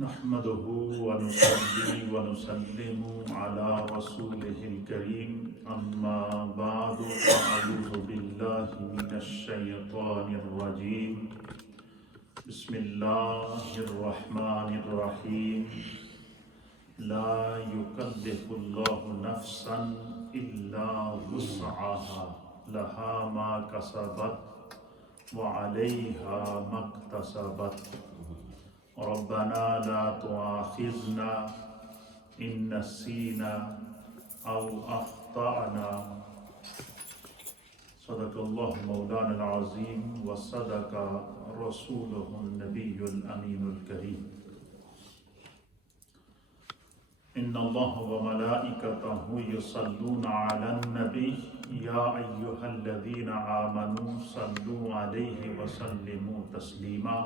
نحمده ونصلي ونسلم على رسوله الكريم أما بعد فأعوذ بالله من الشيطان الرجيم بسم الله الرحمن الرحيم لا يكلف الله نفسا إلا وسعها لها ما كسبت وعليها ما اكتسبت ربنا لا تؤاخذنا إن نسينا أو أخطأنا صدق الله مولانا العظيم وصدق رسوله النبي الأمين الكريم إن الله وملائكته يصلون على النبي يا أيها الذين آمنوا صلوا عليه وسلموا تسليما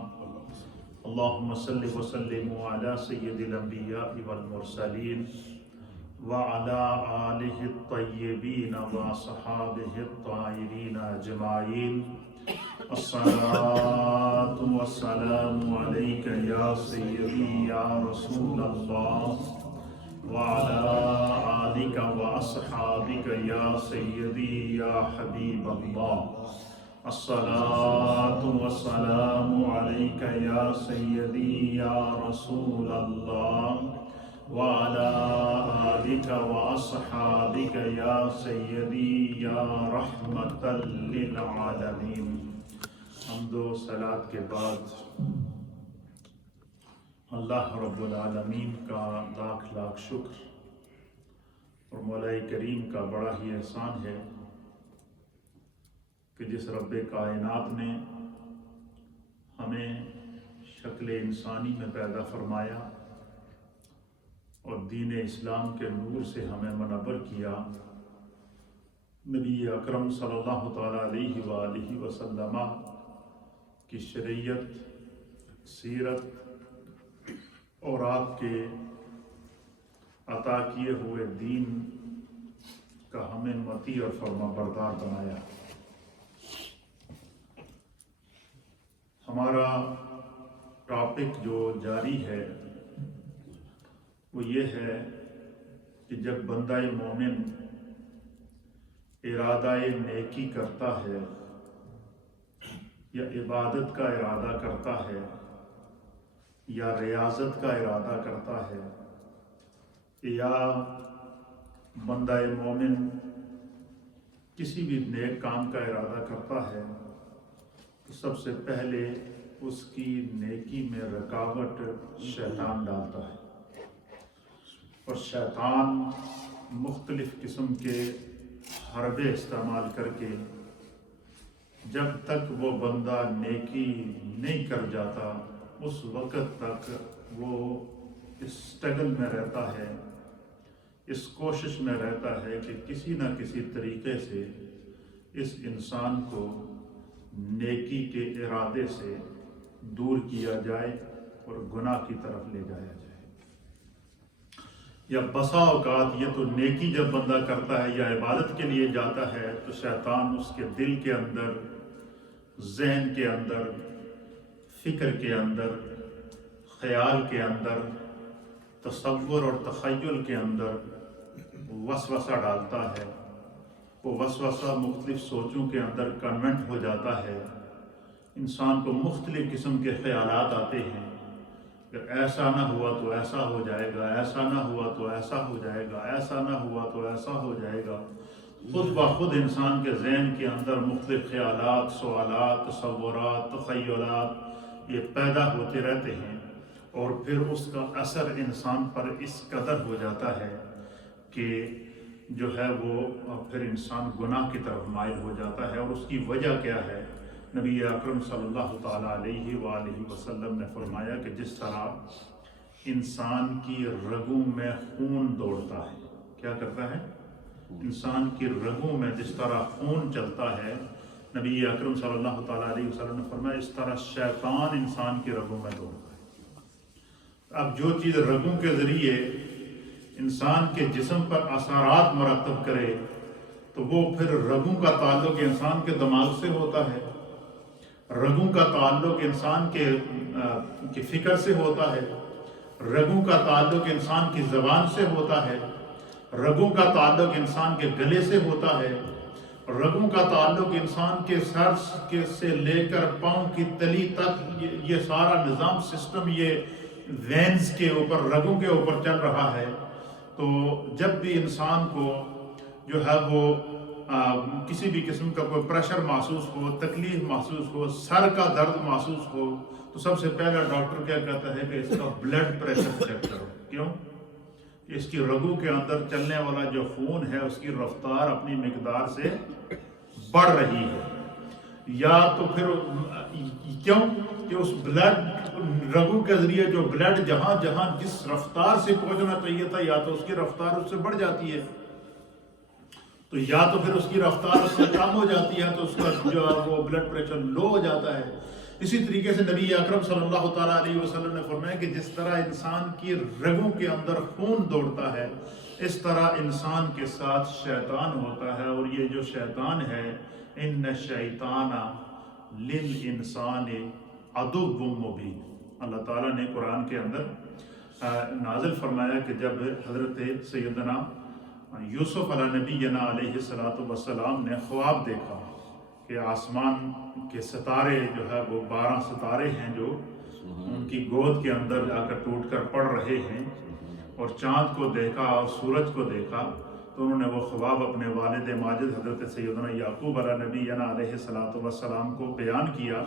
اللهم صل وسلم على سيد الأنبياء والمرسلين وعلى آله الطيبين وصحابه الطاهرين أجمعين الصلاة والسلام عليك يا سيدي يا رسول الله وعلى آلك وأصحابك يا سيدي يا حبيب الله الصلاة والسلام عليك يا سيدي يا رسول الله وعلى آلك وأصحابك يا سيدي يا رحمة للعالمين حمد و صلاة کے بعد اللہ رب العالمین کا لاکھ لاکھ شکر اور مولا کریم کا بڑا ہی احسان ہے کہ جس رب کائنات نے ہمیں شکل انسانی میں پیدا فرمایا اور دین اسلام کے نور سے ہمیں منور کیا، نبی اکرم صلی اللہ تعالیٰ علیہ وآلہ وسلم کی شریعت، سیرت اور آپ کے عطا کیے ہوئے دین کا ہمیں مطیع اور فرما بردار بنایا۔ ہمارا ٹاپک جو جاری ہے وہ یہ ہے کہ جب بندہ مومن ارادہ نیکی کرتا ہے یا عبادت کا ارادہ کرتا ہے یا ریاضت کا ارادہ کرتا ہے یا بندہ مومن کسی بھی نیک کام کا ارادہ کرتا ہے تو سب سے پہلے اس کی نیکی میں رکاوٹ شیطان ڈالتا ہے، اور شیطان مختلف قسم کے حربے استعمال کر کے جب تک وہ بندہ نیکی نہیں کر جاتا اس وقت تک وہ اس اسٹرگل میں رہتا ہے، اس کوشش میں رہتا ہے کہ کسی نہ کسی طریقے سے اس انسان کو نیکی کے ارادے سے دور کیا جائے اور گناہ کی طرف لے جایا جائے۔ یا بسا اوقات یہ تو نیکی جب بندہ کرتا ہے یا عبادت کے لیے جاتا ہے تو شیطان اس کے دل کے اندر، ذہن کے اندر، فکر کے اندر، خیال کے اندر، تصور اور تخیل کے اندر وسوسہ ڈالتا ہے۔ وہ وسوسہ مختلف سوچوں کے اندر کنونٹ ہو جاتا ہے، انسان کو مختلف قسم کے خیالات آتے ہیں کہ ایسا نہ ہوا تو ایسا ہو جائے گا، ایسا نہ ہوا تو ایسا ہو جائے گا، ایسا نہ ہوا تو ایسا ہو جائے گا۔ خود بخود انسان کے ذہن کے اندر مختلف خیالات، سوالات، تصورات، تخیلات یہ پیدا ہوتے رہتے ہیں، اور پھر اس کا اثر انسان پر اس قدر ہو جاتا ہے کہ جو ہے وہ پھر انسان گناہ کی طرف مائل ہو جاتا ہے۔ اور اس کی وجہ کیا ہے؟ نبی اکرم صلی اللہ تعالیٰ علیہ وآلہ وسلم نے فرمایا کہ جس طرح انسان کی رگوں میں خون دوڑتا ہے، کیا کرتا ہے؟ انسان کی رگوں میں جس طرح خون چلتا ہے، نبی اکرم صلی اللہ تعالیٰ علیہ وسلم نے فرمایا اس طرح شیطان انسان کی رگوں میں دوڑتا ہے۔ اب جو چیز رگوں کے ذریعے انسان کے جسم پر اثرات مرتب کرے تو وہ پھر رگوں کا تعلق انسان کے دماغ سے ہوتا ہے، رگوں کا تعلق انسان کے فکر سے ہوتا ہے، رگوں کا تعلق انسان کی زبان سے ہوتا ہے، رگوں کا تعلق انسان کے گلے سے ہوتا ہے، رگوں کا تعلق انسان کے سر سے لے کر پاؤں کی تلی تک، یہ سارا نظام سسٹم یہ وینز کے اوپر، رگوں کے اوپر چل رہا ہے۔ تو جب بھی انسان کو جو ہے وہ کسی بھی قسم کا کوئی پریشر محسوس ہو، تکلیف محسوس ہو، سر کا درد محسوس ہو، تو سب سے پہلا ڈاکٹر کیا کہتا ہے کہ اس کا بلڈ پریشر چیک کرو۔ کیوں؟ اس کی رگوں کے اندر چلنے والا جو خون ہے اس کی رفتار اپنی مقدار سے بڑھ رہی ہے، یا تو پھر کیوں کہ اس بلڈ رگوں کے ذریعے جو بلڈ جہاں جہاں جس رفتار سے پہنچنا چاہیے تھا، یا تو اس کی رفتار اس سے بڑھ جاتی ہے، تو یا تو پھر اس کی رفتار اس سے کم ہو جاتی ہے، تو اس کا جو وہ بلڈ پریشر لو ہو جاتا ہے۔ اسی طریقے سے نبی اکرم صلی اللہ تعالیٰ علیہ وسلم نے فرمایا کہ جس طرح انسان کی رگوں کے اندر خون دوڑتا ہے، اس طرح انسان کے ساتھ شیطان ہوتا ہے، اور یہ جو شیطان ہے، ان الشیطان للانسان عدو مبین، اللہ تعالیٰ نے قرآن کے اندر نازل فرمایا کہ جب حضرت سیدنا یوسف علیہ نبینا علیہ السلام نے خواب دیکھا کہ آسمان کے ستارے جو ہے وہ 12 ستارے ہیں جو ان کی گود کے اندر جا کر ٹوٹ کر پڑ رہے ہیں، اور چاند کو دیکھا اور سورج کو دیکھا، تو انہوں نے وہ خواب اپنے والد ماجد حضرت سیدنا یعقوب علیہ نبینا علیہ السلام کو بیان کیا۔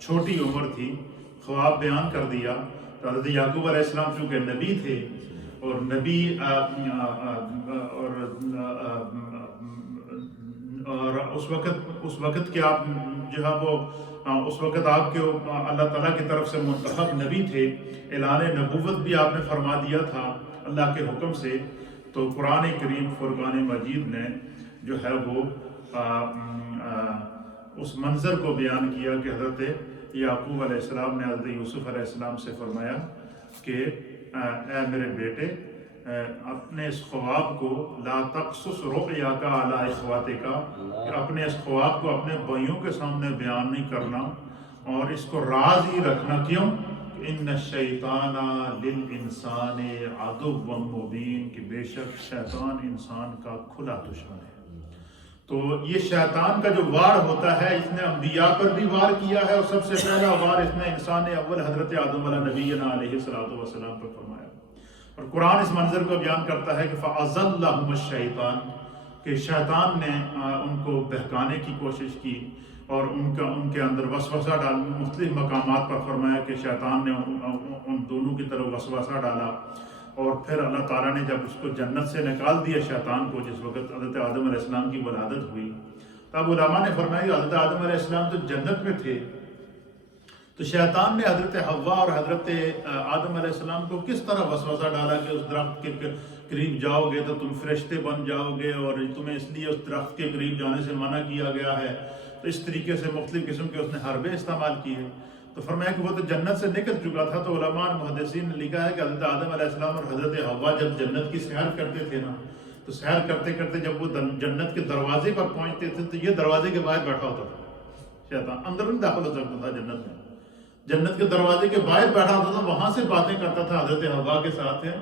چھوٹی عمر تھی، خواب بیان کر دیا۔ تو حضرت یعقوب علیہ السلام چونکہ نبی تھے، اور نبی اور اس وقت کے آپ جو ہے وہ اس وقت آپ کے اللہ تعالیٰ کی طرف سے منتخب نبی تھے، اعلان نبوت بھی آپ نے فرما دیا تھا اللہ کے حکم سے۔ تو قرآن کریم فرقان مجید نے جو ہے وہ اس منظر کو بیان کیا کہ حضرت یعقوب علیہ السلام نے حضرت یوسف علیہ السلام سے فرمایا کہ اے میرے بیٹے، اپنے اس خواب کو لا تقصص رؤیاک علی اخواتک، اپنے اس خواب کو اپنے بھائیوں کے سامنے بیان نہیں کرنا، اور اس کو راز ہی رکھنا۔ کیوں؟ ان الشیطان للانسان عدو مبین، کہ بے شک شیطان انسان کا کھلا دشمن ہے۔ تو یہ شیطان کا جو وار ہوتا ہے، اس نے انبیاء پر بھی وار کیا ہے، اور سب سے پہلا وار اس نے انسان اول حضرت آدم علیہ نبینا علیہ السلام پر فرمایا۔ اور قرآن اس منظر کو بیان کرتا ہے کہ فَأَزَلَّهُمُ الشَّيْطَانُ، کہ شیطان نے ان کو بہکانے کی کوشش کی، اور ان کے اندر وسوسہ ڈال، مختلف مقامات پر فرمایا کہ شیطان نے ان دونوں کی طرف وسوسہ ڈالا۔ اور پھر اللہ تعالیٰ نے جب اس کو جنت سے نکال دیا شیطان کو، جس وقت حضرت آدم علیہ السلام کی ولادت ہوئی، تب علماء نے فرمایا کہ حضرت آدم علیہ السلام تو جنت میں تھے، تو شیطان نے حضرت حوا اور حضرت آدم علیہ السلام کو کس طرح وسوسہ ڈالا کہ اس درخت کے قریب جاؤ گے تو تم فرشتے بن جاؤ گے، اور تمہیں اس لیے اس درخت کے قریب جانے سے منع کیا گیا ہے۔ تو اس طریقے سے مختلف قسم کے اس نے حربے استعمال کیے۔ تو فرمایا کہ وہ تو جنت سے نکل چکا تھا۔ تو علماء محدثین نے لکھا ہے کہ حضرت آدم علیہ السلام اور حضرت حوا جب جنت کی سیر کرتے تھے نا، تو سیر کرتے کرتے جب وہ جنت کے دروازے پر پہنچتے تھے تو یہ دروازے کے باہر بیٹھا ہوتا تھا، شیطان اندر نہیں داخل ہو سکتا تھا جنت میں، جنت کے دروازے کے باہر بیٹھا ہوتا تھا، وہاں سے باتیں کرتا تھا حضرت حوا کے ساتھ ہے،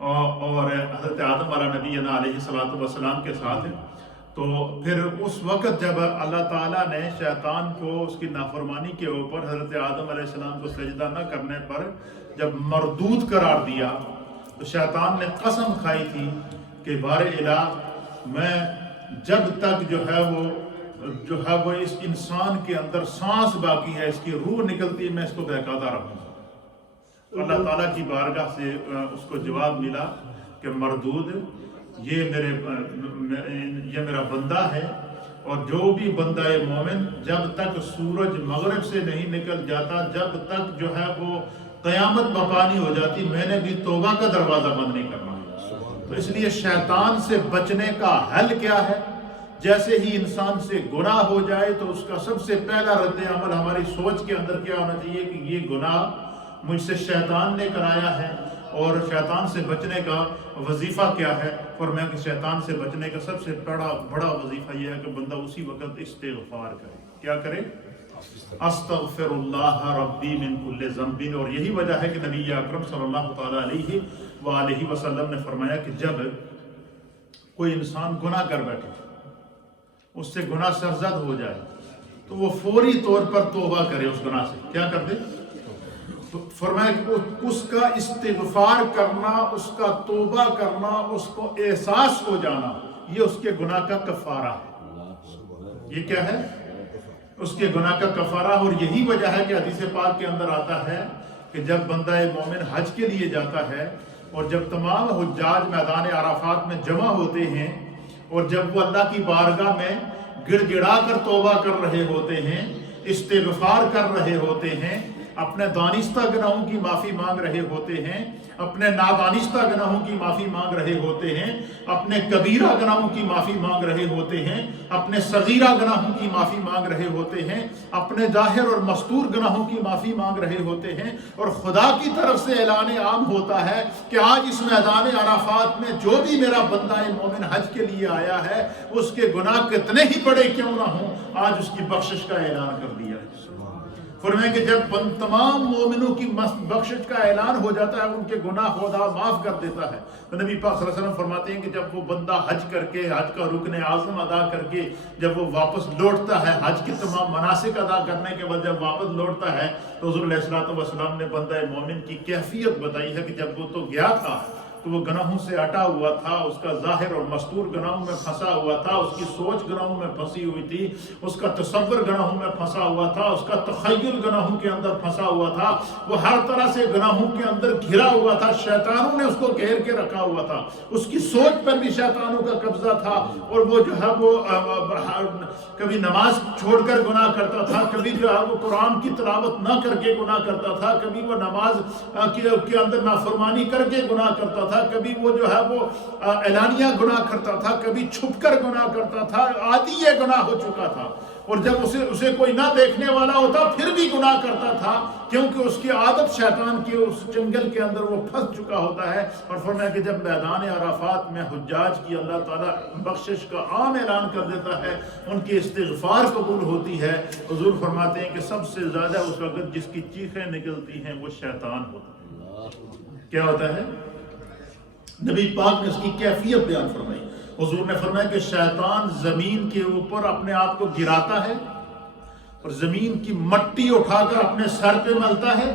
اور حضرت آدم علیہ نبینا علیہ السلام کے ساتھ ہے۔ تو پھر اس وقت جب اللہ تعالیٰ نے شیطان کو اس کی نافرمانی کے اوپر حضرت آدم علیہ السلام کو سجدہ نہ کرنے پر جب مردود قرار دیا، تو شیطان نے قسم کھائی تھی کہ بار الہ، میں جب تک جو ہے وہ اس انسان کے اندر سانس باقی ہے، اس کی روح نکلتی ہے، میں اس کو بہکاتا رہوں۔ اللہ تعالیٰ کی بارگاہ سے اس کو جواب ملا کہ مردود، یہ میرا بندہ ہے، اور جو بھی بندہ مومن جب تک سورج مغرب سے نہیں نکل جاتا، جب تک جو ہے وہ قیامت بپا نہیں ہو جاتی، میں نے بھی توبہ کا دروازہ بند نہیں کرنا۔ تو اس لیے شیطان سے بچنے کا حل کیا ہے؟ جیسے ہی انسان سے گناہ ہو جائے تو اس کا سب سے پہلا رد عمل ہماری سوچ کے اندر کیا ہونا چاہیے کہ یہ گناہ مجھ سے شیطان نے کرایا ہے، اور شیطان سے بچنے کا وظیفہ کیا ہے؟ فرمایا کہ شیطان سے بچنے کا سب سے بڑا وظیفہ یہ ہے کہ بندہ اسی وقت استغفار کرے۔ کیا کرے؟ استغفراللہ ربی من کل ذنب. اور یہی وجہ ہے کہ نبی اکرم صلی اللہ تعالیٰ علیہ وآلہ وسلم نے فرمایا کہ جب کوئی انسان گناہ کر بیٹھے، اس سے گناہ سرزد ہو جائے، تو وہ فوری طور پر توبہ کرے اس گناہ سے. کیا کر دے؟ فرمایا کہ اس کا استغفار کرنا، اس کا توبہ کرنا، اس کو احساس ہو جانا، یہ اس کے گناہ کا کفارہ ہے. یہ کیا ہے؟ اس کے گناہ کا کفارہ. اور یہی وجہ ہے کہ حدیث پاک کے اندر آتا ہے کہ جب بندہ مومن حج کے لیے جاتا ہے اور جب تمام حجاج میدان عرفات میں جمع ہوتے ہیں اور جب وہ اللہ کی بارگاہ میں گڑ گڑا کر توبہ کر رہے ہوتے ہیں، استغفار کر رہے ہوتے ہیں، اپنے دانستہ گناہوں کی معافی مانگ رہے ہوتے ہیں، اپنے نادانستہ گناہوں کی معافی مانگ رہے ہوتے ہیں، اپنے کبیرہ گناہوں کی معافی مانگ رہے ہوتے ہیں، اپنے صغیرہ گناہوں کی معافی مانگ رہے ہوتے ہیں، اپنے ظاہر اور مستور گناہوں کی معافی مانگ رہے ہوتے ہیں، اور خدا کی طرف سے اعلان عام ہوتا ہے کہ آج اس میدان عرفات میں جو بھی میرا بندہ مومن حج کے لیے آیا ہے، اس کے گناہ کتنے ہی بڑے کیوں نہ ہوں، آج اس کی بخشش کا اعلان کر دیا ہے. فرمائیں کہ جب تمام مومنوں کی بخشش کا اعلان ہو جاتا ہے، ان کے گناہ خدا معاف کر دیتا ہے. تو نبی پاک صلی اللہ علیہ وسلم فرماتے ہیں کہ جب وہ بندہ حج کر کے، حج کا رکن اعظم ادا کر کے جب وہ واپس لوٹتا ہے، حج کی تمام مناسک ادا کرنے کے بعد جب واپس لوٹتا ہے، تو حضور علیہ السلام نے بندہ مومن کی کیفیت بتائی ہے کہ جب وہ تو گیا تھا تو وہ گناہوں سے اٹا ہوا تھا، اس کا ظاہر اور مستور گناہوں میں پھنسا ہوا تھا، اس کی سوچ گناہوں میں پھنسی ہوئی تھی، اس کا تصور گناہوں میں پھنسا ہوا تھا، اس کا تخیل گناہوں کے اندر پھنسا ہوا تھا، وہ ہر طرح سے گناہوں کے اندر گھرا ہوا تھا، شیطانوں نے اس کو گھیر کے رکھا ہوا تھا، اس کی سوچ پر بھی شیطانوں کا قبضہ تھا، اور وہ جو ہے وہ کبھی نماز چھوڑ کر گناہ کرتا تھا، کبھی جو ہے وہ قرآن کی تلاوت نہ کر کے گناہ کرتا تھا، کبھی وہ نماز کے اندر نافرمانی کر کے گناہ کرتا تھا، کبھی وہ جو ہے وہ اعلانیہ گناہ کرتا تھا، کبھی چھپ کر گناہ کرتا تھا، عادی یہ گناہ ہو چکا تھا. اور جب اسے کوئی نہ دیکھنے والا ہوتا پھر بھی گناہ کرتا تھا، کیونکہ اس کی عادت شیطان کی اس جنگل کے اندر وہ پھنس چکا ہوتا ہے. اور فرمایا کہ جب میدان عرفات میں حجاج کی اللہ تعالیٰ بخشش کا عام اعلان کر دیتا ہے، ان کی استغفار قبول ہوتی ہے. حضور فرماتے ہیں کہ سب سے زیادہ اس وقت جس کی چیخیں نکلتی ہیں وہ شیطان ہوتا ہے. کیا ہوتا ہے؟ نبی پاک نے اس کی کیفیت بیان فرمائی. حضور نے فرمایا کہ شیطان زمین کے اوپر اپنے آپ کو گراتا ہے اور زمین کی مٹی اٹھا کر اپنے سر پہ ملتا ہے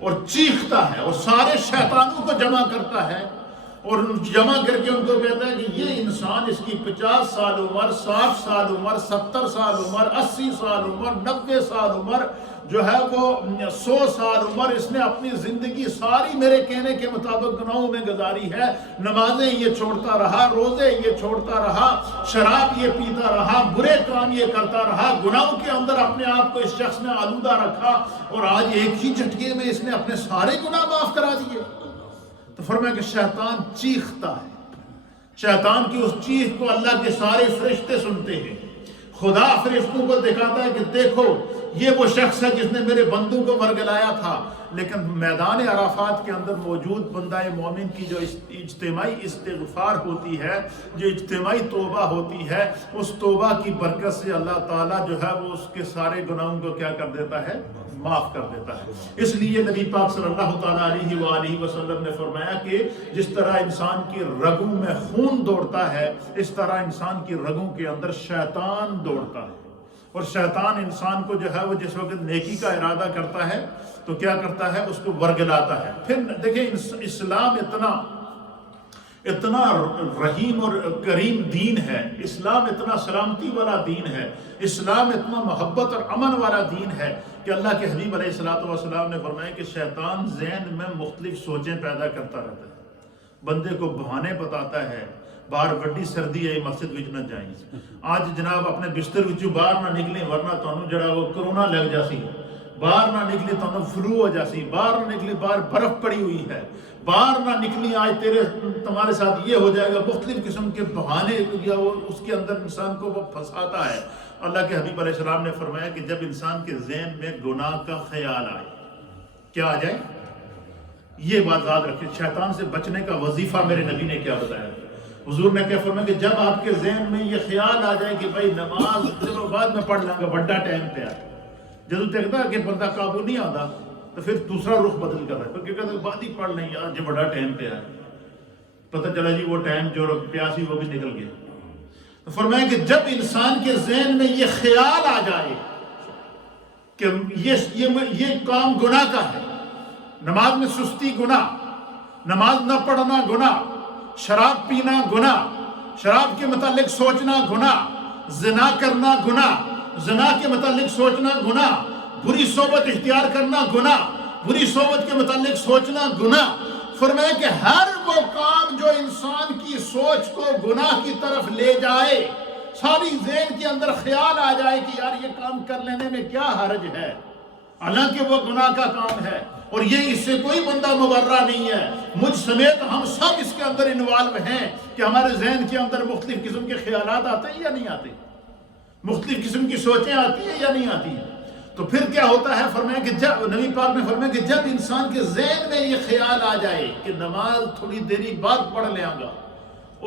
اور چیختا ہے اور سارے شیطانوں کو جمع کرتا ہے اور جمع کر کے ان کو کہتا ہے کہ یہ انسان، اس کی 50 سال عمر، 60 سال عمر، 70 سال عمر، 80 سال عمر، 90 سال عمر، جو ہے وہ 100 سال عمر، اس نے اپنی زندگی ساری میرے کہنے کے مطابق گناہوں میں گزاری ہے. نمازیں یہ چھوڑتا رہا، روزے یہ چھوڑتا رہا، شراب یہ پیتا رہا، برے کام یہ کرتا رہا، گناہوں کے اندر اپنے آپ کو اس شخص نے آلودہ رکھا، اور آج ایک ہی جھٹکے میں اس نے اپنے سارے گناہ معاف کرا دیے. تو فرمایا کہ شیطان چیختا ہے. شیطان کی اس چیخ کو اللہ کے سارے فرشتے سنتے ہیں. خدا فرشتوں کو دکھاتا ہے کہ دیکھو یہ وہ شخص ہے جس نے میرے بندوں کو ورگلایا تھا. لیکن میدان عرفات کے اندر موجود بندہ مومن کی جو اجتماعی استغفار ہوتی ہے، جو اجتماعی توبہ ہوتی ہے، اس توبہ کی برکت سے اللہ تعالیٰ جو ہے وہ اس کے سارے گناہوں کو کیا کر دیتا ہے؟ معاف کر دیتا ہے. اس لیے نبی پاک صلی اللہ تعالیٰ علیہ وآلہ وسلم نے فرمایا کہ جس طرح انسان کی رگوں میں خون دوڑتا ہے، اس طرح انسان کی رگوں کے اندر شیطان دوڑتا ہے. اور شیطان انسان کو جو ہے وہ جس وقت نیکی کا ارادہ کرتا ہے تو کیا کرتا ہے؟ اس کو ورگلاتا ہے. پھر دیکھیں اسلام اتنا رحیم اور کریم دین ہے، اسلام اتنا سلامتی والا دین ہے، اسلام اتنا محبت اور امن والا دین ہے کہ اللہ کے حبیب علیہ السلام نے فرمایا کہ شیطان ذہن میں مختلف سوچیں پیدا کرتا رہتا ہے، بندے کو بہانے بتاتا ہے. باہر بڑی سردی ہے، مسجد وچ نہ جائیں، آج جناب اپنے بستر وچوں باہر نہ نکلیں ورنہ تانوں جڑا وہ کرونا لگ جاسی، باہر نہ نکلی تانوں فلو ہو جاسی، باہر نہ نکلی باہر برف پڑی ہوئی ہے، باہر نہ نکلی آج تمہارے ساتھ یہ ہو جائے گا. مختلف قسم کے بہانے یا وہ اس کے اندر انسان کو وہ پھنساتا ہے. اللہ کے حبیب علیہ السلام نے فرمایا کہ جب انسان کے ذہن میں گناہ کا خیال آئے، کیا آ جائے؟ یہ بات یاد رکھیں، شیطان سے بچنے کا وظیفہ میرے نبی نے کیا بتایا. حضور نے کیا فرمایا کہ جب آپ کے ذہن میں یہ خیال آ جائے کہ بھائی نماز چلو بعد میں پڑھ لوں گا، بڑا ٹائم پہ آئے، جدو دیکھتا ہے کہ بندہ قابو نہیں آتا تو پھر دوسرا رخ بدل کر رہا ہے، پھر کہتا ہے بعد ہی پڑھ لیں یار جو بڑا ٹائم پہ آیا، پتہ چلا جی وہ ٹائم جو پیاسی وہ بھی نکل گیا۔ تو فرمایا کہ جب انسان کے ذہن میں یہ خیال آ جائے کہ یہ کام گناہ کا ہے، نماز میں سستی گناہ، نماز نہ پڑھنا گناہ، شراب پینا گناہ، شراب کے متعلق سوچنا گناہ، زنا کرنا گناہ، زنا کے متعلق سوچنا گناہ، بری صحبت اختیار کرنا گناہ، بری صحبت کے متعلق سوچنا گناہ۔ فرمایا کہ ہر وہ کام جو انسان کی سوچ کو گناہ کی طرف لے جائے، ساری ذہن کے اندر خیال آ جائے کہ یار یہ کام کر لینے میں کیا حرج ہے، حالانکہ وہ گناہ کا کام ہے اور یہ اس سے کوئی بندہ مبرہ نہیں ہے، مجھ سمیت ہم سب اس کے اندر انوالو ہیں کہ ہمارے ذہن کے اندر مختلف قسم کے خیالات آتے ہیں یا نہیں آتے، مختلف قسم کی سوچیں آتی ہیں یا نہیں آتی ہیں۔ تو پھر کیا ہوتا ہے؟ فرمایا کہ جب نبی پاک نے فرمایا کہ جب انسان کے ذہن میں یہ خیال آ جائے کہ نماز تھوڑی دیری بعد پڑھ لیں گا،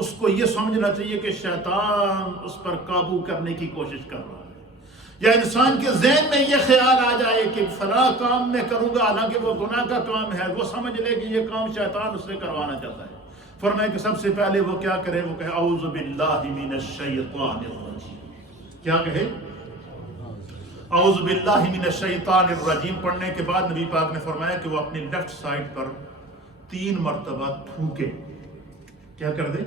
اس کو یہ سمجھنا چاہیے کہ شیطان اس پر قابو کرنے کی کوشش کر رہا ہے۔ یا انسان کے ذہن میں یہ خیال آ جائے کہ فلاں کام میں کروں گا حالانکہ وہ گناہ کا کام ہے، وہ سمجھ لے کہ یہ کام شیطان اس سے کروانا چاہتا ہے۔ فرمایا کہ سب سے پہلے وہ کیا کرے؟ وہ کہے اعوذ باللہ من الشیطان الرجیم۔ کیا کہے؟ اعوذ باللہ من الشیطان الرجیم پڑھنے کے بعد نبی پاک نے فرمایا کہ وہ اپنی لیفٹ سائڈ پر 3 مرتبہ تھوکے۔ کیا کر دے؟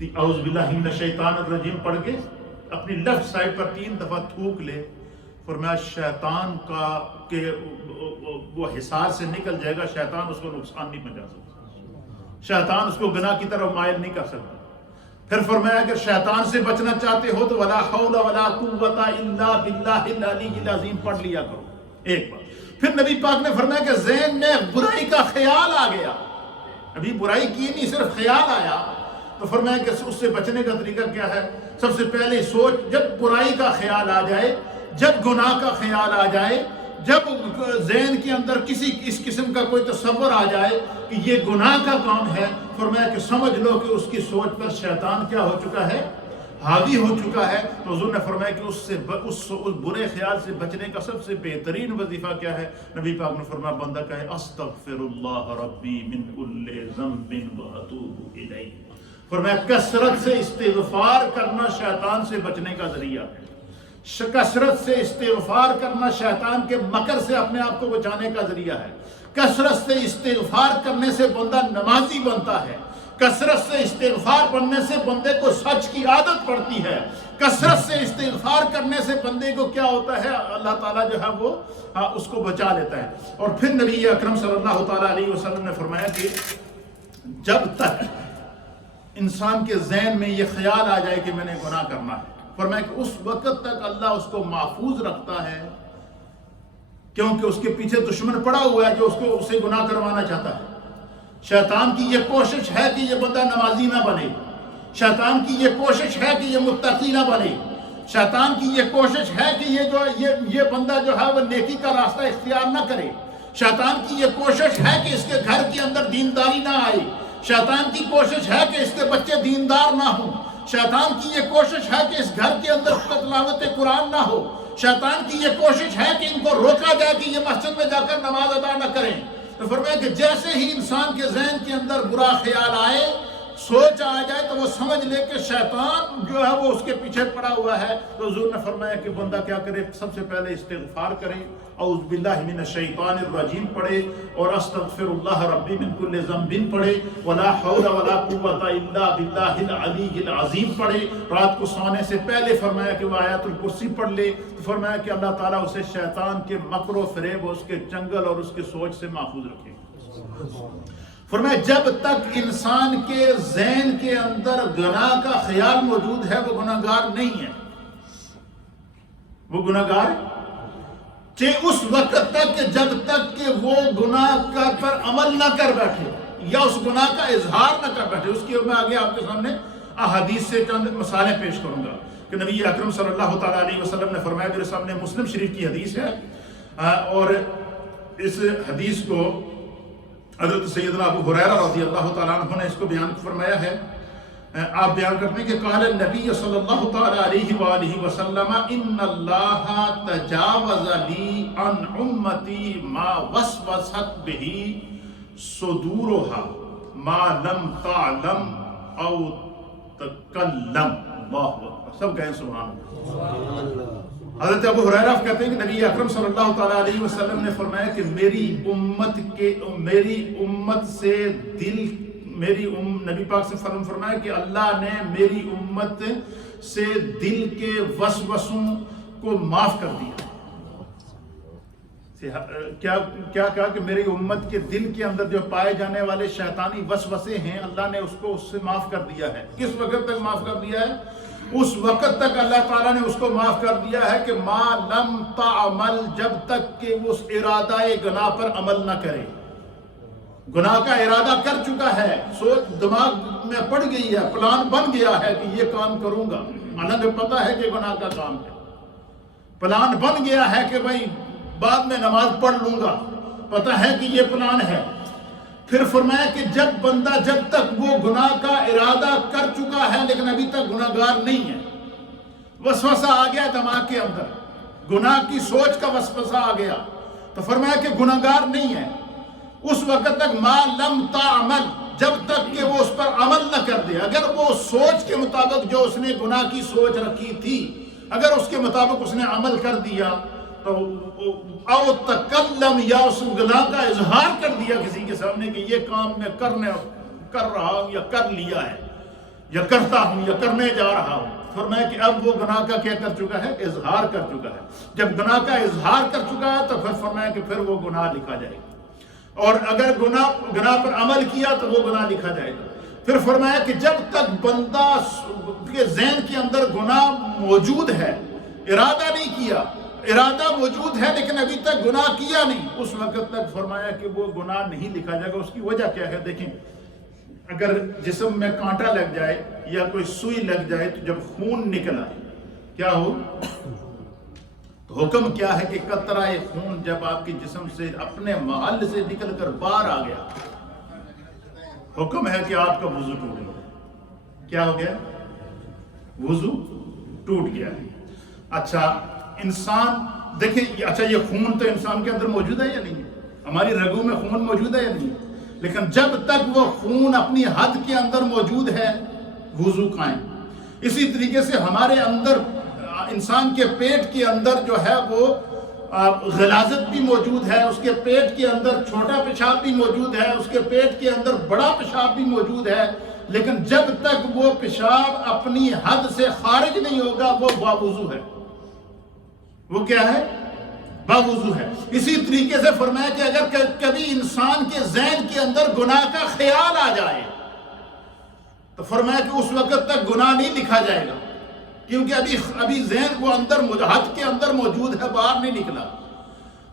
اعوذ باللہ من الشیطان الرجیم پڑھ کے اپنی لیفٹ سائڈ پر 3 دفعہ تھوک لے۔ فرمایا شیطان کا کہ وہ حصار سے نکل جائے گا، شیطان اس کو نقصان نہیں پہنچا سکتا، شیطان اس کو گناہ کی طرف مائل نہیں کر سکتا۔ پھر فرمایا اگر شیطان سے بچنا چاہتے ہو تو ولا حول ولا قوت الا باللہ العلی العظیم پڑھ لیا کرو ایک بار۔ پھر نبی پاک نے فرمایا کہ ذہن میں برائی کا خیال آ گیا، ابھی برائی کی نہیں صرف خیال آیا، تو فرمایا کہ اس سے بچنے کا طریقہ کیا ہے؟ سب سے پہلے سوچ، جب برائی کا خیال آ جائے، جب گناہ کا خیال آ جائے، جب ذہن کے اندر اس قسم کا کوئی تصور آ جائے کہ یہ گناہ کا کام ہے، فرمایا کہ سمجھ لو کہ اس کی سوچ پر شیطان کیا ہو چکا ہے؟ حاوی ہو چکا ہے۔ تو حضور نے فرمایا کہ اس برے خیال سے بچنے کا سب سے بہترین وظیفہ کیا ہے؟ نبی پاک نے فرمایا بندہ کہے استغفر اللہ ربی من کل ذنب واتوب الیہ۔ فرمایا کثرت سے استغفار کرنا شیطان سے بچنے کا ذریعہ ہے، کثرت سے استغفار کرنا شیطان کے مکر سے اپنے آپ کو بچانے کا ذریعہ ہے، کثرت سے استغفار کرنے سے بندہ نمازی بنتا ہے، کثرت سے استغفار پڑھنے سے بندے کو سچ کی عادت پڑتی ہے، کثرت سے استغفار کرنے سے بندے کو کیا ہوتا ہے؟ اللہ تعالیٰ جو ہے وہ اس کو بچا لیتا ہے۔ اور پھر نبی اکرم صلی اللہ تعالیٰ علیہ وسلم نے فرمایا کہ جب تک انسان کے ذہن میں یہ خیال آ جائے کہ میں نے گناہ کرنا ہے، فرمایا کہ اس وقت تک اللہ اس کو محفوظ رکھتا ہے، کیونکہ اس کے پیچھے دشمن پڑا ہوا ہے جو اسے گناہ کروانا چاہتا ہے۔ شیطان کی یہ کوشش ہے کہ یہ بندہ نمازی نہ بنے، شیطان کی یہ کوشش ہے کہ یہ متقی نہ بنے، شیطان کی یہ کوشش ہے کہ یہ بندہ جو ہے وہ نیکی کا راستہ اختیار نہ کرے، شیطان کی یہ کوشش ہے کہ اس کے گھر کے اندر دینداری نہ آئے، شیطان کی کوشش ہے کہ اس کے بچے دیندار نہ ہوں، شیطان کی یہ کوشش ہے کہ اس گھر کے اندر تلاوت قرآن نہ ہو، شیطان کی یہ کوشش ہے کہ ان کو روکا جائے کہ یہ مسجد میں جا کر نماز ادا نہ کریں۔ تو فرمایا کہ جیسے ہی انسان کے ذہن کے اندر برا خیال آئے، سوچ آ جائے، تو وہ سمجھ لے کہ شیطان جو ہے وہ اس کے پیچھے پڑا ہوا ہے۔ تو حضور نے فرمایا کہ بندہ کیا کرے؟ سب سے پہلے استغفار کرے، اعوذ باللہ من الشیطان الرجیم پڑھے، اور استغفر اللہ ربی من کل ذنب پڑھے، ولا حول ولا قوت الا باللہ العلی العظیم پڑھے۔ رات کو سونے سے پہلے فرمایا کہ وہ آیت الکرسی پڑھ لے، تو فرمایا کہ اللہ تعالیٰ اسے شیطان کے مکر و فریب اور اس کے چنگل اور اس کے سوچ سے محفوظ رکھے۔ فرمایا جب تک انسان کے ذہن کے اندر گناہ کا خیال موجود ہے وہ گناہگار نہیں ہے، وہ گناہگار اس وقت تک کہ جب تک کہ وہ گناہ پر عمل نہ کر بیٹھے یا اس گناہ کا اظہار نہ کر بیٹھے۔ اس کی میں آگے آپ کے سامنے احادیث سے چند مثالیں پیش کروں گا کہ نبی اکرم صلی اللہ تعالیٰ علیہ وسلم نے فرمایا، میرے سامنے مسلم شریف کی حدیث ہے، اور اس حدیث کو حضرت سیدنا ابو ہریرہ رضی اللہ تعالیٰ عنہ نے اس کو بیان فرمایا ہے آپ بیان کرتے ہیں کہ قال النبی صلی اللہ تعالی علیہ وآلہ وسلم ان اللہ تجاوز لی عن امتی ما وسوست به صدورها ما لم تعلم او تکلم. اللہ اکبر، سب کہیں سبحان اللہ. حضرت ابو ہریرہ کہتے ہیں کہ نبی اکرم صلی اللہ تعالی علیہ وسلم نے فرمایا کہ میری امت سے نبی پاک سے فرمایا کہ اللہ نے میری امت سے دل کے وسوسوں کو معاف کر دیا. کیا کہا کہ میری امت کے دل کے اندر جو پائے جانے والے شیطانی وسوسے ہیں اللہ نے اس کو اس سے معاف کر دیا ہے. کس وقت تک معاف کر دیا ہے؟ اس وقت تک اللہ تعالیٰ نے اس کو معاف کر دیا ہے کہ ما لم تعمل، جب تک کہ وہ اس ارادہ گناہ پر عمل نہ کرے. گناہ کا ارادہ کر چکا ہے، سوچ دماغ میں پڑ گئی ہے، پلان بن گیا ہے کہ یہ کام کروں گا، حالانکہ پتہ ہے کہ گناہ کا کام ہے. پلان بن گیا ہے کہ بھائی بعد میں نماز پڑھ لوں گا، پتہ ہے کہ یہ پلان ہے. پھر فرمایا کہ جب تک وہ گناہ کا ارادہ کر چکا ہے لیکن ابھی تک گناہگار نہیں ہے، وسوسہ آ گیا دماغ کے اندر، گناہ کی سوچ کا وسوسہ آ گیا، تو فرمایا کہ گناہگار نہیں ہے. اس وقت تک ما لم تعمل، جب تک کہ وہ اس پر عمل نہ کر دے. اگر وہ سوچ کے مطابق جو اس نے گناہ کی سوچ رکھی تھی اگر اس کے مطابق اس نے عمل کر دیا تو او تکلم، یا اس گناہ کا اظہار کر دیا کسی کے سامنے کہ یہ کام میں کر رہا ہوں یا کر لیا ہے یا کرتا ہوں یا کرنے جا رہا ہوں. فرمایا کہ اب وہ گناہ کا کیا کر چکا ہے؟ اظہار کر چکا ہے. جب گناہ کا اظہار کر چکا ہے تو پھر فرمایا کہ پھر وہ گناہ لکھا جائے گا، اور اگر گناہ پر عمل کیا تو وہ گناہ لکھا جائے گا. پھر فرمایا کہ جب تک بندہ کے ذہن کے اندر گناہ موجود ہے، ارادہ نہیں کیا، ارادہ موجود ہے لیکن ابھی تک گناہ کیا نہیں، اس وقت تک فرمایا کہ وہ گناہ نہیں لکھا جائے گا. اس کی وجہ کیا ہے؟ دیکھیں، اگر جسم میں کانٹا لگ جائے یا کوئی سوئی لگ جائے تو جب خون نکل آئے کیا ہو؟ تو حکم کیا ہے کہ قطرہ خون جب آپ کے جسم سے اپنے محل سے نکل کر باہر آ گیا، حکم ہے کہ آپ کا وضو ٹوٹ گیا. کیا ہو گیا؟ وضو ٹوٹ گیا. اچھا، انسان دیکھیں، اچھا یہ خون تو انسان کے اندر موجود ہے یا نہیں ہے؟ ہماری رگوں میں خون موجود ہے یا نہیں ہے؟ لیکن جب تک وہ خون اپنی حد کے اندر موجود ہے وضو قائم. اسی طریقے سے ہمارے اندر انسان کے پیٹ کے اندر جو ہے وہ غلاظت بھی موجود ہے، اس کے پیٹ کے اندر چھوٹا پیشاب بھی موجود ہے، اس کے پیٹ کے اندر بڑا پیشاب بھی موجود ہے، لیکن جب تک وہ پیشاب اپنی حد سے خارج نہیں ہوگا وہ باوضو ہے. وہ کیا ہے؟ باوضو ہے. اسی طریقے سے فرمایا کہ اگر کبھی انسان کے ذہن کے اندر گناہ کا خیال آ جائے تو فرمایا کہ اس وقت تک گناہ نہیں لکھا جائے گا، کیونکہ ابھی ذہن وہ اندر حد کے اندر موجود ہے، باہر نہیں نکلا.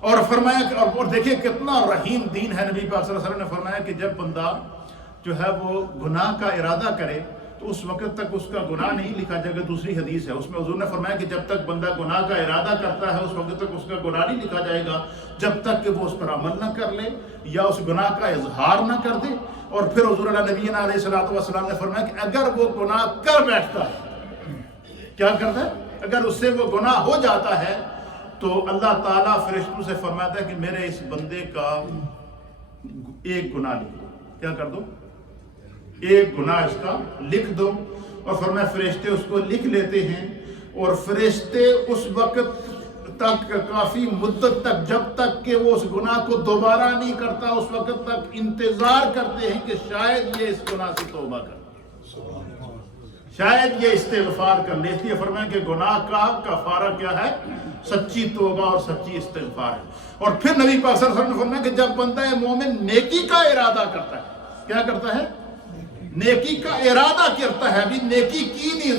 اور فرمایا کہ اور دیکھیں کتنا رحیم دین ہے. نبی پاک صلی اللہ علیہ وسلم نے فرمایا کہ جب بندہ جو ہے وہ گناہ کا ارادہ کرے تو اس وقت تک اس کا گناہ نہیں لکھا جائے گا. دوسری حدیث ہے، اس میں حضور نے فرمایا کہ جب تک بندہ گناہ کا ارادہ کرتا ہے اس وقت تک اس کا گناہ نہیں لکھا جائے گا جب تک کہ وہ اس پر عمل نہ کر لے یا اس گناہ کا اظہار نہ کر دے. اور پھر حضور نبی علیہ الصلوۃ والسلام نے فرمایا کہ اگر وہ گناہ کر بیٹھتا ہے، کیا کرتا ہے؟ اگر اس سے وہ گناہ ہو جاتا ہے تو اللہ تعالیٰ فرشتوں سے فرماتا ہے کہ میرے اس بندے کا ایک گناہ لکھ دو. کیا کر دو؟ ایک گناہ اس کا لکھ دو. اور فرمایا فرشتے اس کو لکھ لیتے ہیں، اور فرشتے اس وقت تک کافی مدت تک جب تک کہ وہ اس گناہ کو دوبارہ نہیں کرتا اس وقت تک انتظار کرتے ہیں کہ شاید یہ اس گناہ سے توبہ کر، شاید یہ استغفار کر لے. اس لیے فرمایا کہ گناہ کا کفارہ کیا ہے؟ سچی توبہ اور سچی استغفار ہے. اور پھر نبی پاک صلی اللہ علیہ وسلم نے فرمایا کہ جب بندہ مومن نیکی کا ارادہ کرتا ہے، کیا کرتا ہے؟ نیکی کا ارادہ کرتا ہے. ابھی نیکی کی نہیں،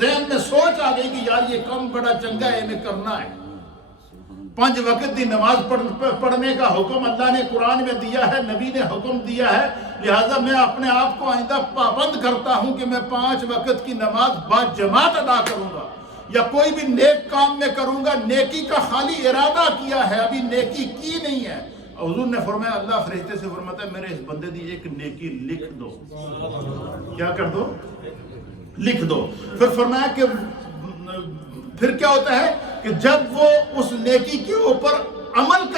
ذہن میں سوچ آ گئی کہ یار یہ کام بڑا چنگا ہے، ہمیں کرنا ہے. 5 وقت کی نماز پڑھنے کا حکم اللہ نے قرآن میں دیا ہے، نبی نے حکم دیا ہے، لہٰذا میں اپنے آپ کو آئندہ پابند کرتا ہوں کہ میں 5 وقت کی نماز با جماعت ادا کروں گا، یا کوئی بھی نیک کام میں کروں گا. نیکی کا خالی ارادہ کیا ہے، ابھی نیکی کی نہیں ہے. حضور نے فرمایا اللہ فرشتے سے فرماتا ہے میرے اس بندے دی ایک نیکی لکھ دو. کیا کر دو؟ لکھ دو. پھر فرمایا کہ پھر کیا ہوتا ہے کہ جب وہ اس نیکی کے اوپر عمل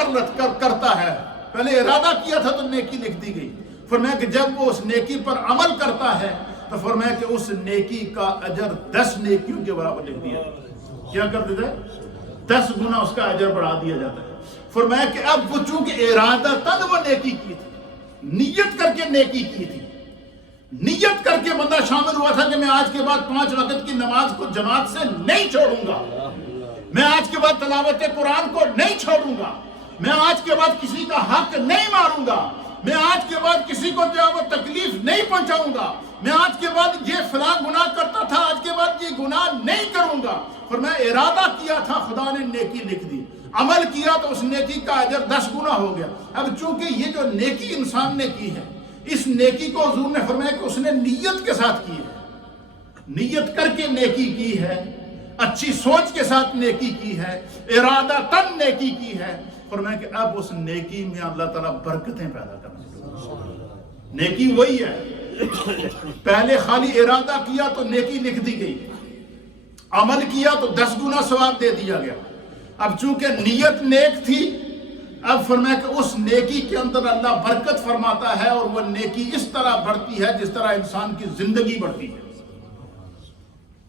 کرتا ہے، پہلے ارادہ کیا تھا تو نیکی لکھ دی گئی، فرمایا کہ جب وہ اس نیکی پر عمل کرتا ہے تو فرمایا کہ اس نیکی کا اجر 10 نیکیوں کے برابر لکھ دیا. کیا کر دیتا ہے؟ 10 گنا اس کا اجر بڑھا دیا جاتا ہے. فرمایا کہ اب وہ چونکہ ارادتاً وہ نیکی کی تھی، نیت کر کے نیکی کی تھی، نیت کر کے بندہ شامل ہوا تھا کہ میں آج کے بعد 5 وقت کی نماز کو جماعت سے نہیں چھوڑوں گا، میں آج کے بعد تلاوت قرآن کو نہیں چھوڑوں گا، میں آج کے بعد کسی کا حق نہیں ماروں گا، میں آج کے بعد کسی کو جو ہے وہ تکلیف نہیں پہنچاؤں گا، میں آج کے بعد یہ فلاں گناہ کرتا تھا آج کے بعد یہ گناہ نہیں کروں گا. فرمایا ارادہ کیا تھا، خدا نے نیکی لکھ دی، عمل کیا تو اس نیکی کا اجر 10 گنا ہو گیا. اب چونکہ یہ جو نیکی انسان نے کی ہے، اس نیکی کو حضور نے فرمایا کہ اس نے نیت کے ساتھ کی ہے، نیت کر کے نیکی کی ہے، اچھی سوچ کے ساتھ نیکی کی ہے، ارادہ تن نیکی کی ہے. فرمایا کہ اب اس نیکی میں اللہ تعالیٰ برکتیں پیدا کرنا. نیکی وہی ہے، پہلے خالی ارادہ کیا تو نیکی لکھ دی گئی، عمل کیا تو 10 گنا ثواب دے دیا گیا. اب چونکہ نیت نیک تھی، اب فرمایا کہ اس نیکی کے اندر اللہ برکت فرماتا ہے، اور وہ نیکی اس طرح بڑھتی ہے جس طرح انسان کی زندگی بڑھتی ہے.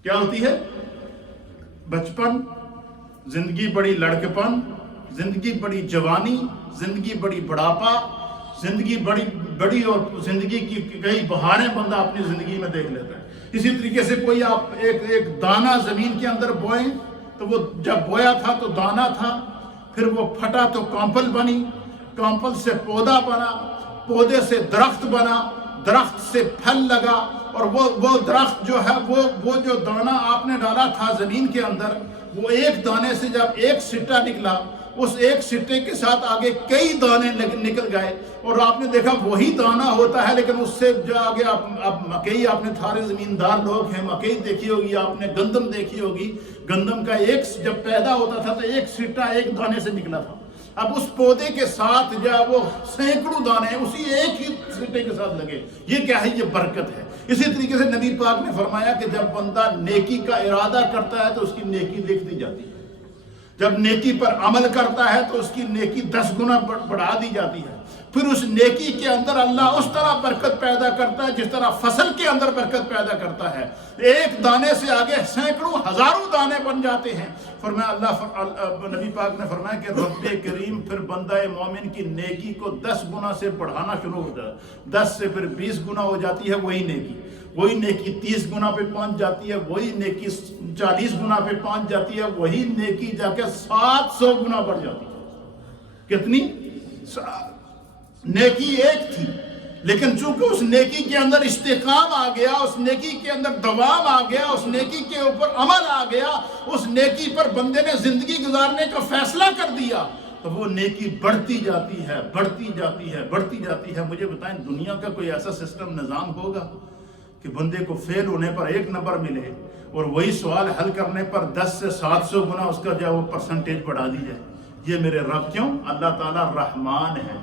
کیا ہوتی ہے؟ بچپن، زندگی بڑی لڑکپن، زندگی بڑی جوانی، زندگی بڑی بڑھاپا، زندگی بڑی اور زندگی کی کئی بہاریں بندہ اپنی زندگی میں دیکھ لیتا ہے. اسی طریقے سے کوئی آپ ایک دانہ زمین کے اندر بوئیں تو وہ جب بویا تھا تو دانہ تھا، پھر وہ پھٹا تو کانپل بنی، کانپل سے پودا بنا، پودے سے درخت بنا، درخت سے پھل لگا، اور وہ درخت جو ہے وہ جو دانہ آپ نے ڈالا تھا زمین کے اندر، وہ ایک دانے سے جب ایک سٹا نکلا، اس ایک سٹے کے ساتھ آگے کئی دانے نکل گئے، اور آپ نے دیکھا وہی دانہ ہوتا ہے، لیکن اس سے جو آگے اب مکئی، آپ نے تھارے زمیندار لوگ ہیں، مکئی دیکھی ہوگی آپ نے، گندم دیکھی ہوگی، گندم کا ایک جب پیدا ہوتا تھا تو ایک سٹا ایک دانے سے نکلا تھا. اب اس پودے کے ساتھ جب وہ سینکڑوں دانے اسی ایک ہی سٹے کے ساتھ لگے. یہ کیا ہے؟ یہ برکت ہے. اسی طریقے سے نبی پاک نے فرمایا کہ جب بندہ نیکی کا ارادہ کرتا ہے تو اس کی نیکی لکھ دی جاتی ہے، جب نیکی پر عمل کرتا ہے تو اس کی نیکی 10 گنا بڑھا دی جاتی ہے. پھر اس نیکی کے اندر اللہ اس طرح برکت پیدا کرتا ہے جس طرح فصل کے اندر برکت پیدا کرتا ہے. ایک دانے سے آگے سینکڑوں ہزاروں دانے بن جاتے ہیں. فرمایا نبی پاک نے فرمایا کہ رب کریم پھر بندہ مومن کی نیکی کو 10 گنا سے بڑھانا شروع ہو جاتا ہے. 10 سے پھر 20 گنا ہو جاتی ہے وہی نیکی 30 گنا پہ پہنچ جاتی ہے، وہی نیکی 40 گنا پہ پہنچ جاتی ہے، وہی نیکی جا کے 700 گنا بڑھ جاتی ہے. کتنی؟ نیکی ایک تھی، لیکن چونکہ اس نیکی کے اندر استحکام آ گیا، اس نیکی کے اندر دوام آ گیا، اس نیکی کے اوپر عمل آ گیا، اس نیکی پر بندے نے زندگی گزارنے کا فیصلہ کر دیا، تو وہ نیکی بڑھتی جاتی ہے، بڑھتی جاتی ہے، بڑھتی جاتی ہے. مجھے بتائیں دنیا کا کوئی ایسا سسٹم نظام ہوگا کہ بندے کو فیل ہونے پر 1 نمبر ملے اور وہی سوال حل کرنے پر 10 سے 700 گنا اس کا جو وہ پرسنٹیج بڑھا دی جائے؟ یہ میرے رب کیوں؟ اللہ تعالیٰ رحمان ہے،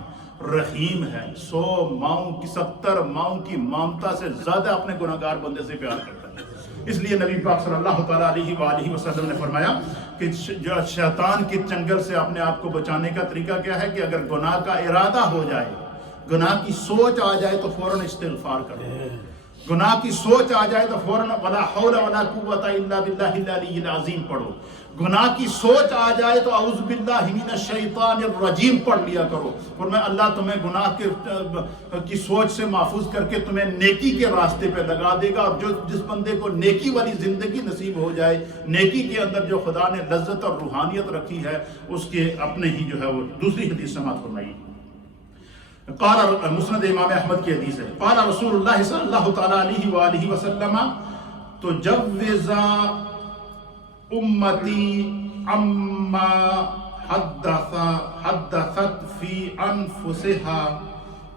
رحیم ہے، 100 ماؤں کی 70 ماؤں کی مامتا سے زیادہ اپنے گناہگار بندے سے پیار کرتا ہے. اس لیے نبی پاک صلی اللہ تعالیٰ علیہ وآلہ وسلم نے فرمایا کہ جو شیطان کی چنگل سے اپنے آپ کو بچانے کا طریقہ کیا ہے کہ اگر گناہ کا ارادہ ہو جائے، گناہ کی سوچ آ جائے تو فوراً استغفار کرو. گناہ کی سوچ آ جائے تو فوراً ولا حول ولا قوت الا باللہ العلی العظیم پڑھو. گناہ کی سوچ آ جائے تو اعوذ باللہ من الشیطان الرجیم پڑھ لیا کرو. اور میں اللہ تمہیں گناہ کی سوچ سے محفوظ کر کے تمہیں نیکی کے راستے پہ لگا دے گا. اور جس بندے کو نیکی والی زندگی نصیب ہو جائے، نیکی کے اندر جو خدا نے لذت اور روحانیت رکھی ہے، اس کے اپنے ہی جو ہے وہ دوسری حدیث سماعت فرمائی. قال مسند امام احمد کی حدیث ہے، قال رسول اللہ صلی اللہ تعالیٰ علیہ وآلہ وسلم تجوزا امتی اما حدثت فی انفسها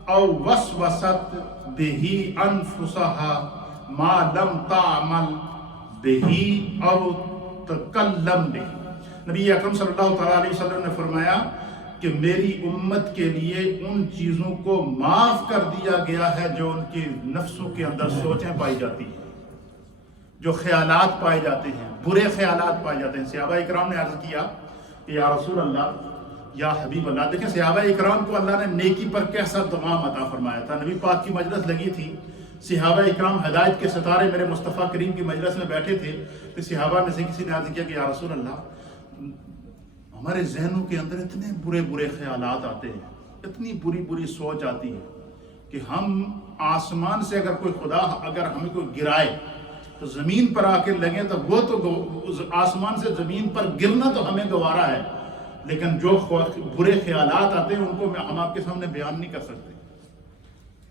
او وسوست به انفسها ما لم تعمل به او تکلم به. نبی اکرم صلی اللہ تعالیٰ علیہ وسلم نے فرمایا کہ میری امت کے لیے ان چیزوں کو معاف کر دیا گیا ہے جو ان کے نفسوں کے اندر سوچیں پائی جاتی ہیں، جو خیالات پائے جاتے ہیں، برے خیالات پائے جاتے ہیں۔ صحابہ اکرام نے عرض کیا کہ یا رسول اللہ، یا حبیب اللہ، دیکھیں صحابہ اکرام کو اللہ نے نیکی پر کیسا دوام عطا فرمایا تھا۔ نبی پاک کی مجلس لگی تھی، صحابہ اکرام ہدایت کے ستارے میرے مصطفیٰ کریم کی مجلس میں بیٹھے تھے، تو صحابہ میں سے کسی نے عرض کیا کہ یا رسول اللہ، ہمارے ذہنوں کے اندر اتنے برے برے خیالات آتے ہیں، اتنی بری بری سوچ آتی ہے کہ ہم آسمان سے اگر کوئی خدا اگر ہمیں کوئی گرائے تو زمین پر آ کے لگیں تو وہ تو آسمان سے زمین پر گرنا تو ہمیں گوارا ہے، لیکن جو برے خیالات آتے ہیں ان کو ہم آپ کے سامنے بیان نہیں کر سکتے۔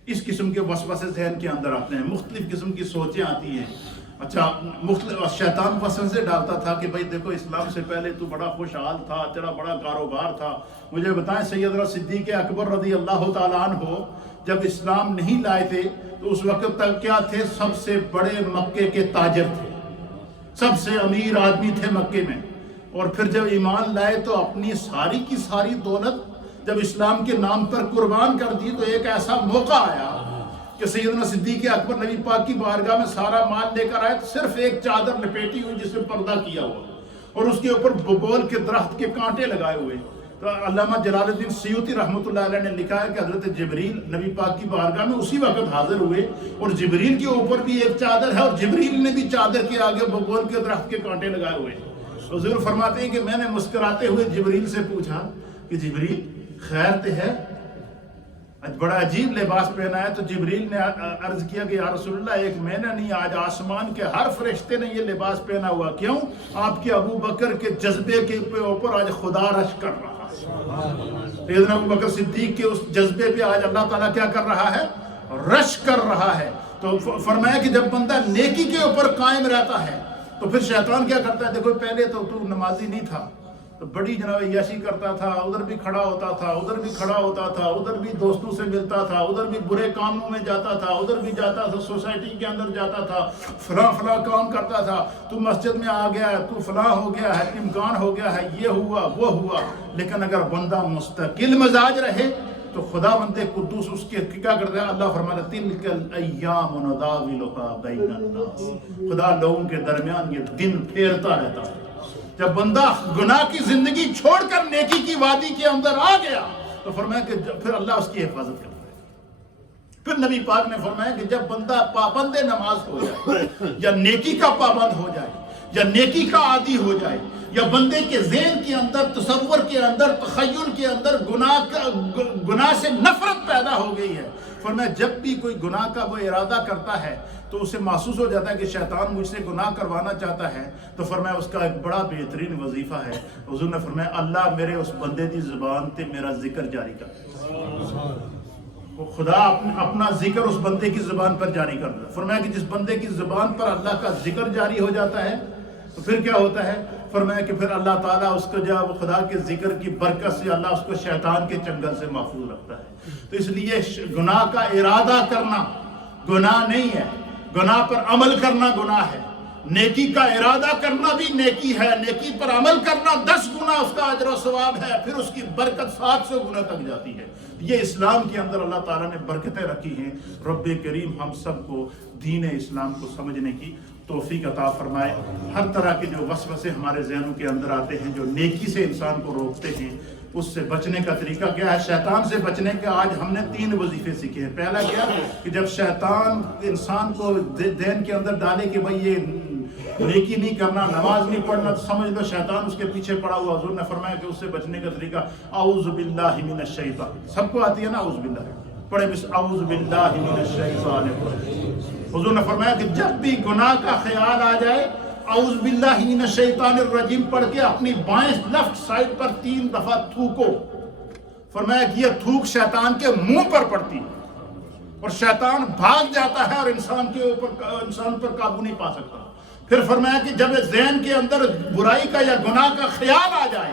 اس قسم کے وسوسے ذہن کے اندر آتے ہیں، مختلف قسم کی سوچیں آتی ہیں۔ اچھا، مختلف شیطان وسوسے ڈالتا تھا کہ بھائی دیکھو اسلام سے پہلے تو بڑا خوشحال تھا، تیرا بڑا کاروبار تھا۔ مجھے بتائیں سیدنا صدیق اکبر رضی اللہ تعالیٰ عنہ جب اسلام نہیں لائے تھے تو اس وقت تک کیا تھے؟ سب سے بڑے مکے کے تاجر تھے، سب سے امیر آدمی تھے مکے میں، اور پھر جب ایمان لائے تو اپنی ساری کی ساری دولت جب اسلام کے نام پر قربان کر دی، تو ایک ایسا موقع آیا کہ سیدنا صدیق اکبر نبی پاک کی بارگاہ میں سارا مال لے کر آئے، تو صرف ایک چادر لپیٹی ہوئی جس میں پردہ کیا ہوا اور اس کے اوپر ببول کے درخت کے کانٹے لگائے ہوئے۔ تو علامہ جلال الدین سیوطی رحمۃ اللہ علیہ نے لکھا ہے کہ حضرت جبریل نبی پاک کی بارگاہ میں اسی وقت حاضر ہوئے، اور جبریل کے اوپر بھی ایک چادر ہے، اور جبریل نے بھی چادر کے آگے ببول کے درخت کے کانٹے لگائے ہوئے۔ حضور فرماتے ہیں کہ میں نے مسکراتے ہوئے جبریل سے پوچھا کہ جبریل خیر تے ہے؟ بڑا عجیب لباس پہنا ہے۔ تو جبریل نے عرض کیا کہ یا رسول اللہ، ایک میں نے نہیں، آج آسمان کے ہر فرشتے نے یہ لباس پہنا ہوا۔ کیوں؟ آپ کے ابو بکر کے جذبے کے اوپر آج خدا رش کر رہا ہے۔ سیدنا ابو بکر صدیق کے اس جذبے پہ آج اللہ تعالیٰ کیا کر رہا ہے؟ رش کر رہا ہے۔ تو فرمایا کہ جب بندہ نیکی کے اوپر قائم رہتا ہے تو پھر شیطان کیا کرتا ہے؟ دیکھو پہلے تو نمازی نہیں تھا، تو بڑی جناب عیاشی کرتا تھا، ادھر بھی کھڑا ہوتا تھا، ادھر بھی کھڑا ہوتا تھا، ادھر بھی دوستوں سے ملتا تھا، ادھر بھی برے کاموں میں جاتا تھا، ادھر بھی جاتا تھا، سوسائٹی کے اندر جاتا تھا، فلاں فلاں کام کرتا تھا، تو مسجد میں آ گیا ہے، تو فلاں ہو گیا ہے، امکان ہو گیا ہے، یہ ہوا وہ ہوا۔ لیکن اگر بندہ مستقل مزاج رہے تو خدا بندے قدوس اس کے کیا کرتا ہے؟ اللہ فرماتا ہے تلک الایام نداولها بین الناس، خدا لوگوں کے درمیان یہ دن پھیرتا رہتا ہے۔ جب بندہ گناہ کی زندگی چھوڑ کر نیکی کی وادی کے اندر آ گیا تو فرمایا کہ پھر اللہ اس کی حفاظت کرتا ہے۔ پھر نبی پاک نے فرمایا کہ جب بندہ پابند نماز ہو جائے، یا نیکی کا پابند ہو جائے، یا نیکی کا عادی ہو جائے، یا بندے کے ذہن کے اندر، تصور کے اندر، تخیل کے اندر گناہ سے نفرت پیدا ہو گئی ہے، فرمایا جب بھی کوئی گناہ کا وہ ارادہ کرتا ہے تو اسے محسوس ہو جاتا ہے کہ شیطان مجھ سے گناہ کروانا چاہتا ہے، تو فرمایا اس کا ایک بڑا بہترین وظیفہ ہے، حضور نے فرمایا اللہ میرے اس بندے دی زبان تے میرا ذکر جاری کر۔ خدا اپنا ذکر اس بندے کی زبان پر جاری کر دیتا۔ فرمایا کہ جس بندے کی زبان پر اللہ کا ذکر جاری ہو جاتا ہے تو پھر کیا ہوتا ہے؟ فرمایا کہ پھر اللہ تعالیٰ اس کو جب خدا کے ذکر کی برکت سے اللہ اس کو شیطان کے چنگل سے محفوظ رکھتا ہے۔ تو اس لیے گناہ کا ارادہ کرنا گناہ نہیں ہے، گناہ پر عمل کرنا گناہ ہے۔ نیکی کا ارادہ کرنا بھی نیکی ہے، نیکی پر عمل کرنا 10 گنا اس کا اجر و ثواب ہے، پھر اس کی برکت 700 گنا تک جاتی ہے۔ یہ اسلام کے اندر اللہ تعالیٰ نے برکتیں رکھی ہیں۔ رب کریم ہم سب کو دین اسلام کو سمجھنے کی توفیق عطا فرمائے۔ ہر طرح کے جو وسوسے ہمارے ذہنوں کے اندر آتے ہیں جو نیکی سے انسان کو روکتے ہیں، اس سے بچنے کا طریقہ کیا ہے؟ شیطان سے بچنے کے آج ہم نے 3 وظیفے سیکھے ہیں۔ پہلا کیا کہ جب شیطان انسان کو ذہن کے اندر ڈالے کہ بھئی یہ نیکی نہیں کرنا، نماز نہیں پڑھنا، تو سمجھ لو شیطان اس کے پیچھے پڑا ہوا۔ حضور نے فرمایا کہ اس سے بچنے کا طریقہ اعوذ باللہ من الشیطان، سب کو آتی ہے نا اعوذ باللہ، پڑھے بس اعوذ باللہ من الشیطان الرجیم۔ حضور نے فرمایا کہ جب بھی گناہ کا خیال آ جائے اعوذ باللہ من الشیطان الرجیم پڑھ کے اپنی بائیں لیفٹ سائڈ پر 3 دفعہ تھوکو۔ فرمایا کہ یہ تھوک شیطان کے منہ پر پڑتی اور شیطان بھاگ جاتا ہے اور انسان پر قابو نہیں پا سکتا۔ پھر فرمایا کہ جب ذہن کے اندر برائی کا یا گناہ کا خیال آ جائے